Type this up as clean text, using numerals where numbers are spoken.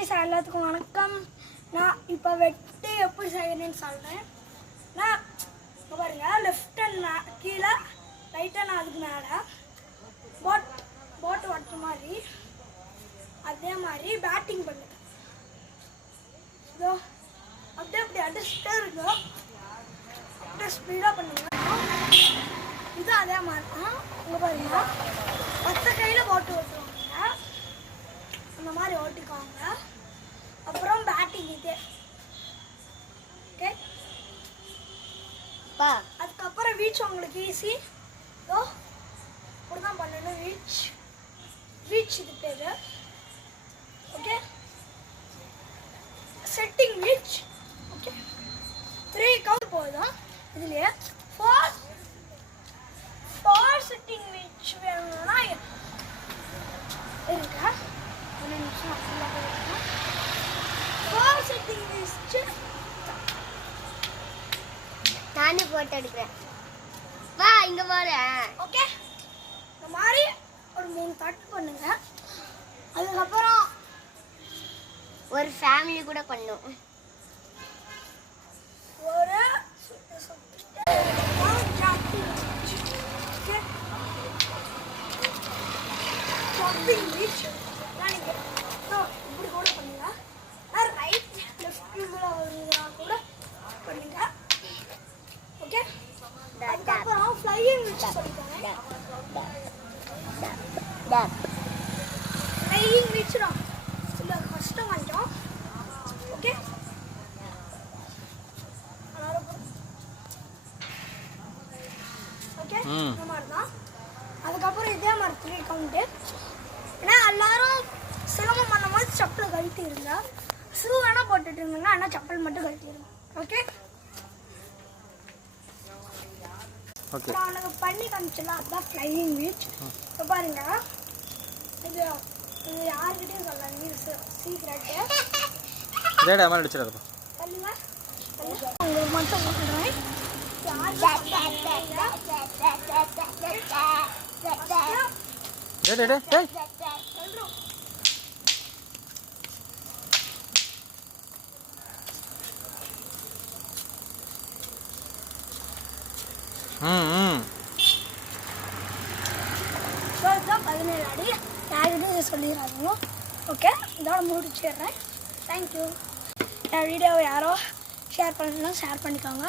Guys எல்லாத்துக்கும் வணக்கம். நான் இப்போ வெட்டி எப்படி செய்யணும்னு சொல்றேன். நான் பாருங்க லெஃப்ட் ஹேண்ட் கீழே ரைட் ஹேண்ட் அதுக்கு மேலே போட் வட்ட மாதிரி அதே மாதிரி பேட்டிங் பண்ணுங்க. இதோ அப்படியே அப்படி அடிச்சுட்டே இருக்கும். அப்படியே ஸ்பீடாக பண்ணுங்க. இது அதே மாதிரி தான். இங்கே பாருங்க 10 கையில் போட்டு ஓட்டுவாங்க. அந்த மாதிரி ஓட்டிக்குவாங்க. அப்புறம் பேட்டிங் இது. ஓகே, அதுக்கப்புறம் வீச் உங்களுக்கு ஈஸி. ஸோ இப்படி தான் பண்ணணும். வீச் இது பேர். Okay, setting which. Okay, 3 count போதும். இதுலேயே 4 செட்டிங் வீச் வேணும்னா இருக்கா 1 நிமிஷம். 4 செட்டிங் வீச் நானே போட்டோ எடுக்கிறேன். வா இங்க போறேன். ஓகே, இந்த மாதிரி ஒரு 3 தட்டு பண்ணுங்க. அதுக்கப்புறம் ஒரு ஃபேமிலி கூட பண்ணும். ஒரு இப்படி கூட பண்ணுங்க. ரைட் லெஃப்ட் கூட பண்ணுங்க. ஓகே, அதுக்கப்புறம் ஃப்ளையிங் வீச் சொல்லிக்கோங்க. ஃப்ளையிங் வீச் தான் இல்லை கஷ்டம் வந்துட்டோம். ஓகே, ஓகே இந்த மாதிரி தான். அதுக்கப்புறம் இதே மாதிரி 3 கவுண்ட்டு. ஏன்னா எல்லாரும் சிலம்பம் பண்ண மாதிரி செப்பலை கழட்டி இருங்க. ஷூ வேணால் போட்டுட்டு இருந்தீங்க, ஆனால் செப்பல் மட்டும் கழட்டிடுங்க. ஓகே, நான் உனக்கு பண்ணி காமிச்சல அதுதான் ஃப்ளையிங் வீச். இப்போ பாருங்க, இது யாருக்கிட்டையும் சொல்லலாம். இது சீக்ரெட்டு. சொல்லுங்க, உங்களுக்கு மட்டும் போட்டுடுறேன். தான் 17 அடி. யாருக்கிட்டையும் இதை சொல்லிடுறாங்க. ஓகே, இதோட முடிச்சிடுறேன். தேங்க்யூ. என் வீடியோவை யாரோ ஷேர் பண்ணலாம், ஷேர் பண்ணிக்கோங்க.